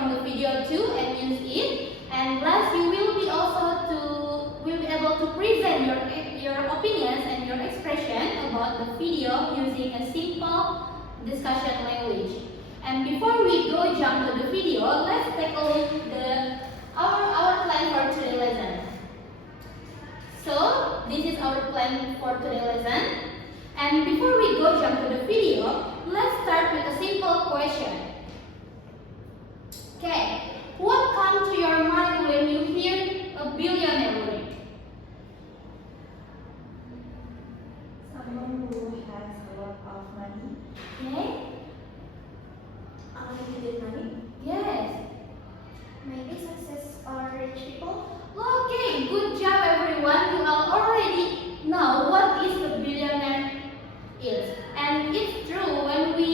from the video too and use it. And plus, you will be able to present your opinions and your expression about the video using a simple discussion language. And before we go jump to the video, let's take a look our plan for today's lesson. So this is our plan for today's lesson. And before we go jump to the video, let's start with a simple question. Okay, what comes to your mind when you hear a billionaire word? Someone who has a lot of money. Okay. Unlimited money. Yes. Maybe success or rich people. Okay, good job everyone. You all already know what is a billionaire is. And it's true, when we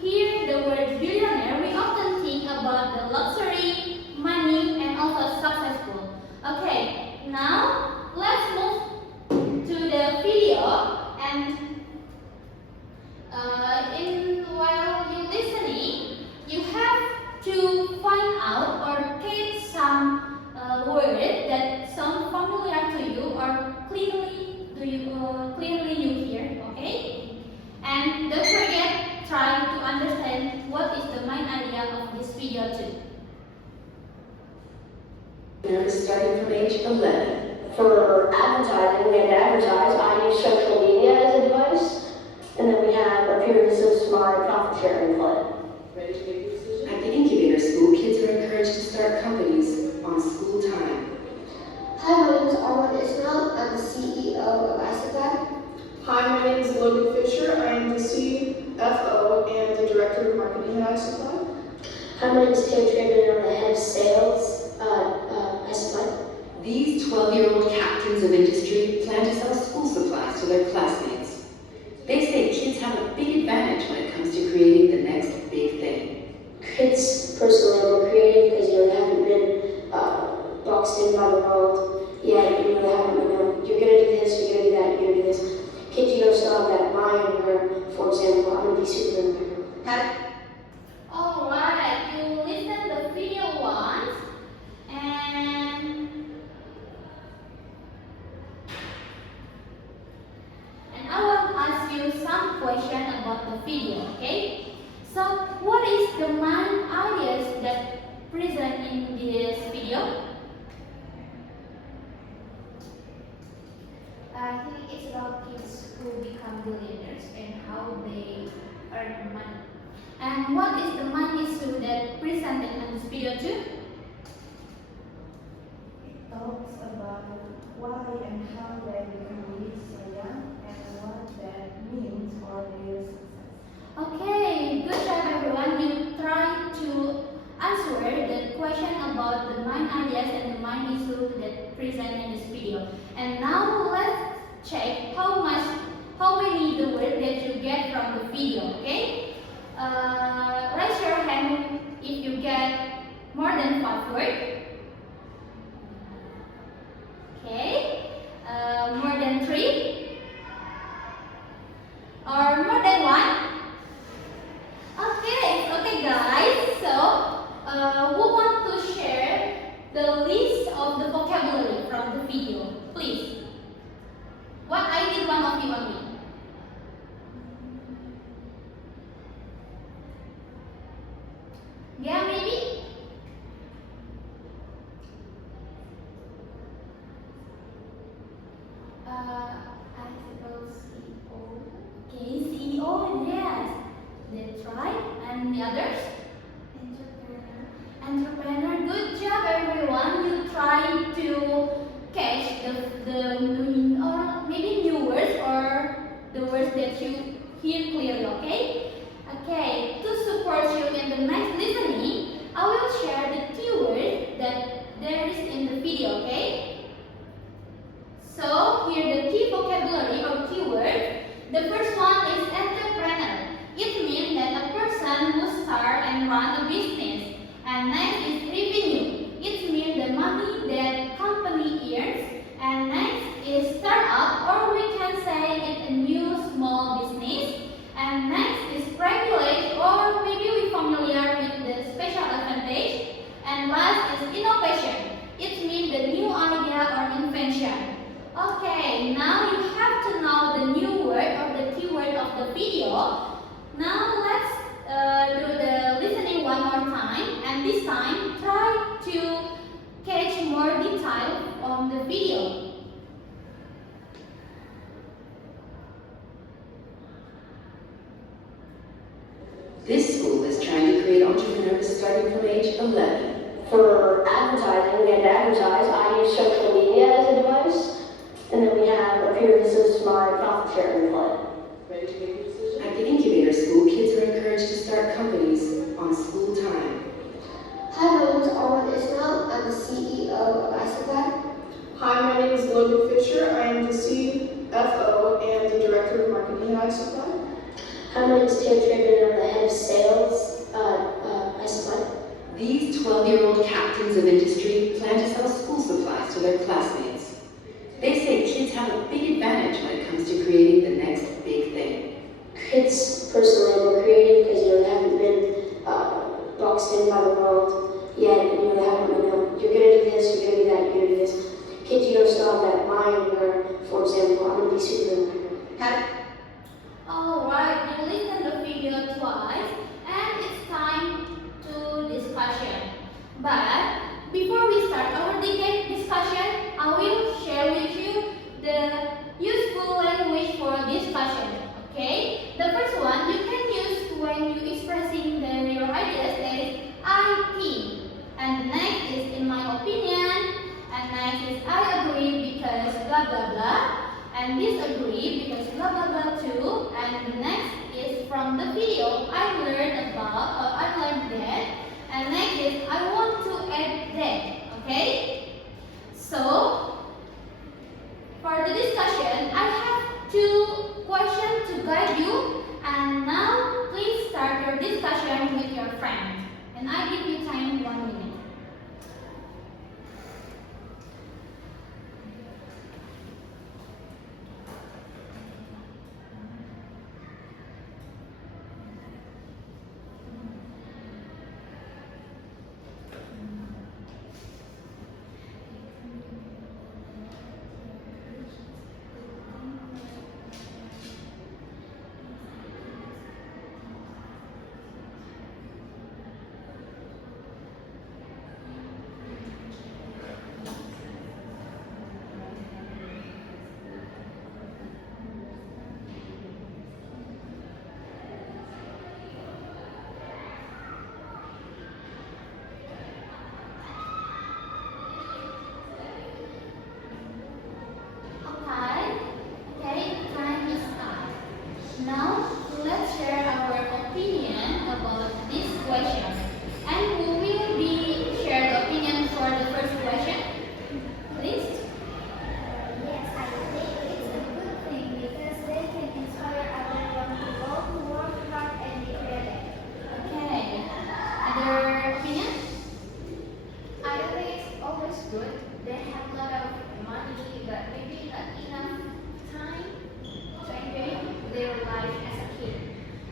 hear the word billionaire, we often think about the luxury, money, and also successful. Okay, now let's move to the video. And while you're listening, you have to find out or catch some word that sound familiar to you or clearly you hear. Okay, and don't forget, try to understand what is the main idea of this video too. Starting from age 11. For advertising and advertise, I use social media as a device, and then we have appearances from our profit sharing plan. Ready to make a decision? At the incubator school, kids are encouraged to start companies on school time. Hi, my name is Armand Ismail. I'm the CEO of ISAPAC. Hi, my name is Logan Fisher. I am the CFO and the Director of Marketing at iSupply. Hi, my name is Taylor Traven, and I'm the head of sales at ISAPAC. These 12-year-old captains of industry plan to sell school supplies to their classmates. They say kids have a big advantage when it comes to creating the next big thing. Kids, personally, are more creative because they haven't been boxed in by the world yet. They haven't, you're going to do this, you're going to do that, you're going to do this. Kids, still have that mind where, for example, I'm going to be Superman. Alright, you listen the video once and I will ask you some question about the video, okay? So what is the main ideas that present in this video? I think it's about kids who become billionaires and how they earn money. And what is the main issue that presented in this video too? It talks about why and how they become rich so young and what that means for their success. Okay, good job everyone. You try to answer the question about the main ideas and the main issue that present in this video. And now let's check how many the word that you get from the video, okay? Raise your hand if you get more than 5 words. Okay. More than 3? Or more than 1? Okay guys. So, who want to share the list of the vocabulary from the video? Please. I need one of you only. Yeah, maybe? I suppose CEO. Okay, CEO, yes. That's right. And the others? Entrepreneur. Good job everyone. You try to catch the new or maybe new words or the words that you hear clearly, okay? Okay, to support you in the next listening, I will share the keywords that there is in the video, okay? So, here the key vocabulary or keyword. The first one is entrepreneur. It means that a person who start and run a business. And next is revenue. It means the money that company earns. And next is startup, or we can say it's a new small business. And next is privilege, or maybe we're familiar with the special advantage. time, try to catch more detail on the video. This school is trying to create entrepreneurs starting from age 11. For advertising, we had to advertise. I use social media as a device. And then we have appearances, smart, profit sharing plan. Ready to make your decision? At the incubator school, kids are encouraged to start companies on school time. Hi, my name is Arwen Ismail. I'm the CEO of Isopac. Hi, my name is Logan Fisher. I am the CFO and the Director of Marketing at iSupply. Hi, my name is Taylor Traven. I'm the head of sales at Isopac. These 12-year-old captains of industry plan to sell school supplies to their classmates. They say kids have a big advantage when it comes to creating the next big thing. Kids personally are more creative because they haven't been boxed in by the world yet. They haven't been you're gonna do this, you're gonna do that, you're gonna do this. Kids, still have that mind where, for example, I'm gonna be Superman. Alright, you listen the video twice and it's time to discussion. But before we start our discussion, I will share with you the useful language for discussion. Okay? The first one you can use when you expressing your ideas, that is I think. And the next is in my opinion. And next is I agree because blah blah blah. And disagree because blah blah blah too. And the next is from the video I learned that. And next is I want to add that. Okay? So for the discussion, I have 2 questions to guide you. And now please start your discussion with your friend. And I give you time 1 minute.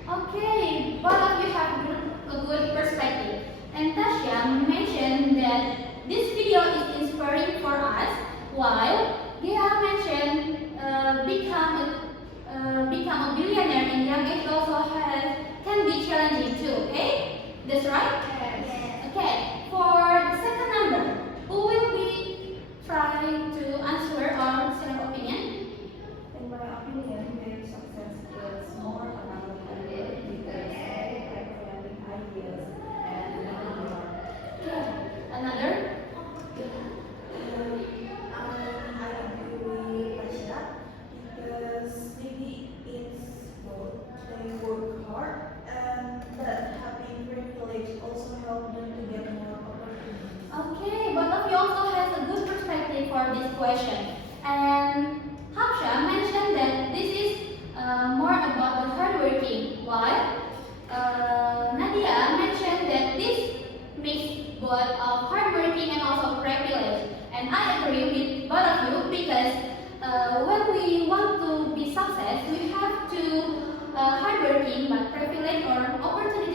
Okay, both of you have a good perspective. And Tasha mentioned that this video is inspiring for us, while Gea mentioned become a billionaire in young age also can be challenging too. Okay, that's right. Yes. Okay, for the second number, who will be trying to answer or share opinion? In my opinion, their success is more about ideas because they are creating ideas and making more. Okay, another. I agree with that because maybe it's both. They work hard and that having privilege also help them to get more opportunities. Okay, both of you also has a good perspective for this question. And Hapsha mentioned that this is more about the hardworking, while Nadia mentioned that this mix both of hardworking and also privilege. And I agree with both of you because when we want to be success, we have to hardworking but privilege or opportunity